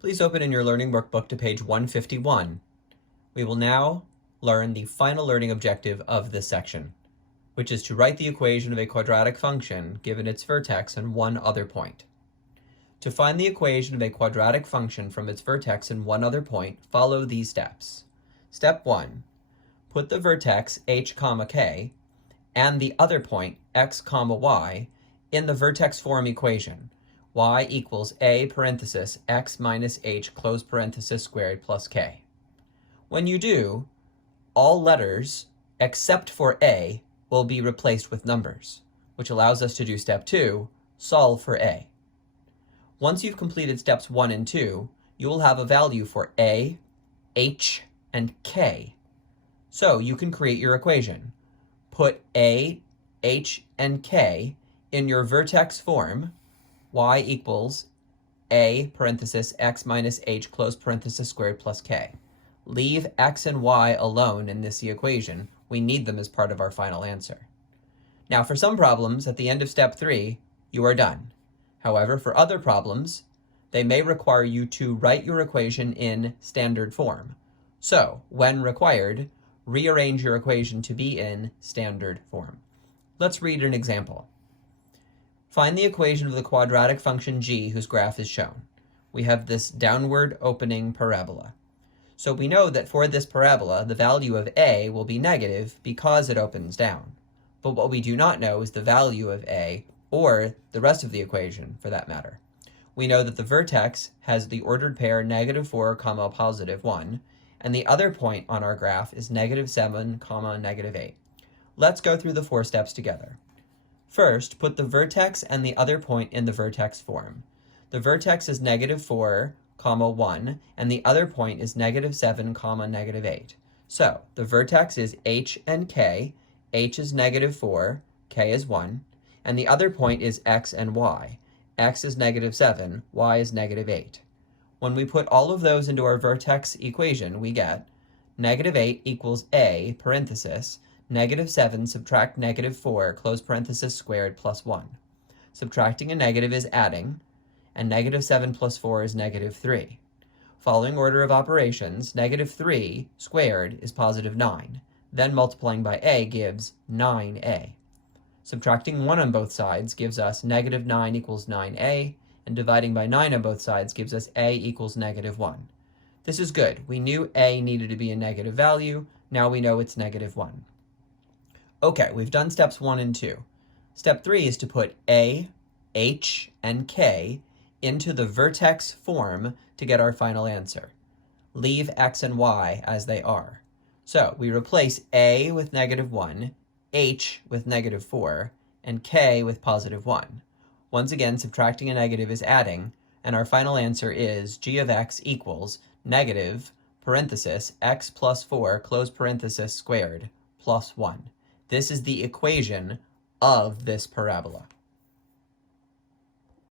Please open in your Learning Workbook to page 151. We will now learn the final learning objective of this section, which is to write the equation of a quadratic function given its vertex and one other point. To find the equation of a quadratic function from its vertex and one other point, follow these steps. Step 1. Put the vertex h, k and the other point x, y in the vertex form equation, y equals a parenthesis x minus h close parenthesis squared plus k. When you do, all letters except for a will be replaced with numbers, which allows us to do step 2, solve for a. Once you've completed steps 1 and 2, you will have a value for a, h, and k. So you can create your equation. Put a, h, and k in your vertex form, y equals a parenthesis x minus h close parenthesis squared plus k. Leave x and y alone in this equation. We need them as part of our final answer. Now for some problems, at the end of step 3, you are done. However, for other problems, they may require you to write your equation in standard form. So, when required, rearrange your equation to be in standard form. Let's read an example. Find the equation of the quadratic function g whose graph is shown. We have this downward opening parabola. So we know that for this parabola, the value of a will be negative because it opens down. But what we do not know is the value of a, or the rest of the equation for that matter. We know that the vertex has the ordered pair -4, +1, and the other point on our graph is -7, -8. Let's go through the 4 steps together. First, put the vertex and the other point in the vertex form. The vertex is -4, 1, and the other point is -7, -8. So, the vertex is h and k, h is -4, k is 1, and the other point is x and y. X is -7, y is -8. When we put all of those into our vertex equation, we get -8 equals a, parenthesis, -7 subtract -4, close parenthesis squared plus 1. Subtracting a negative is adding, and -7 plus 4 is -3. Following order of operations, -3 squared is +9. Then multiplying by a gives 9a. Subtracting 1 on both sides gives us -9 equals 9a, and dividing by 9 on both sides gives us a equals -1. This is good. We knew a needed to be a negative value. Now we know it's -1. Okay, we've done steps 1 and 2. Step 3 is to put a, h, and k into the vertex form to get our final answer. Leave x and y as they are. So we replace a with -1, h with -4, and k with +1. Once again, subtracting a negative is adding, and our final answer is g of x equals negative, parenthesis, x plus 4, close parenthesis squared, plus 1. This is the equation of this parabola.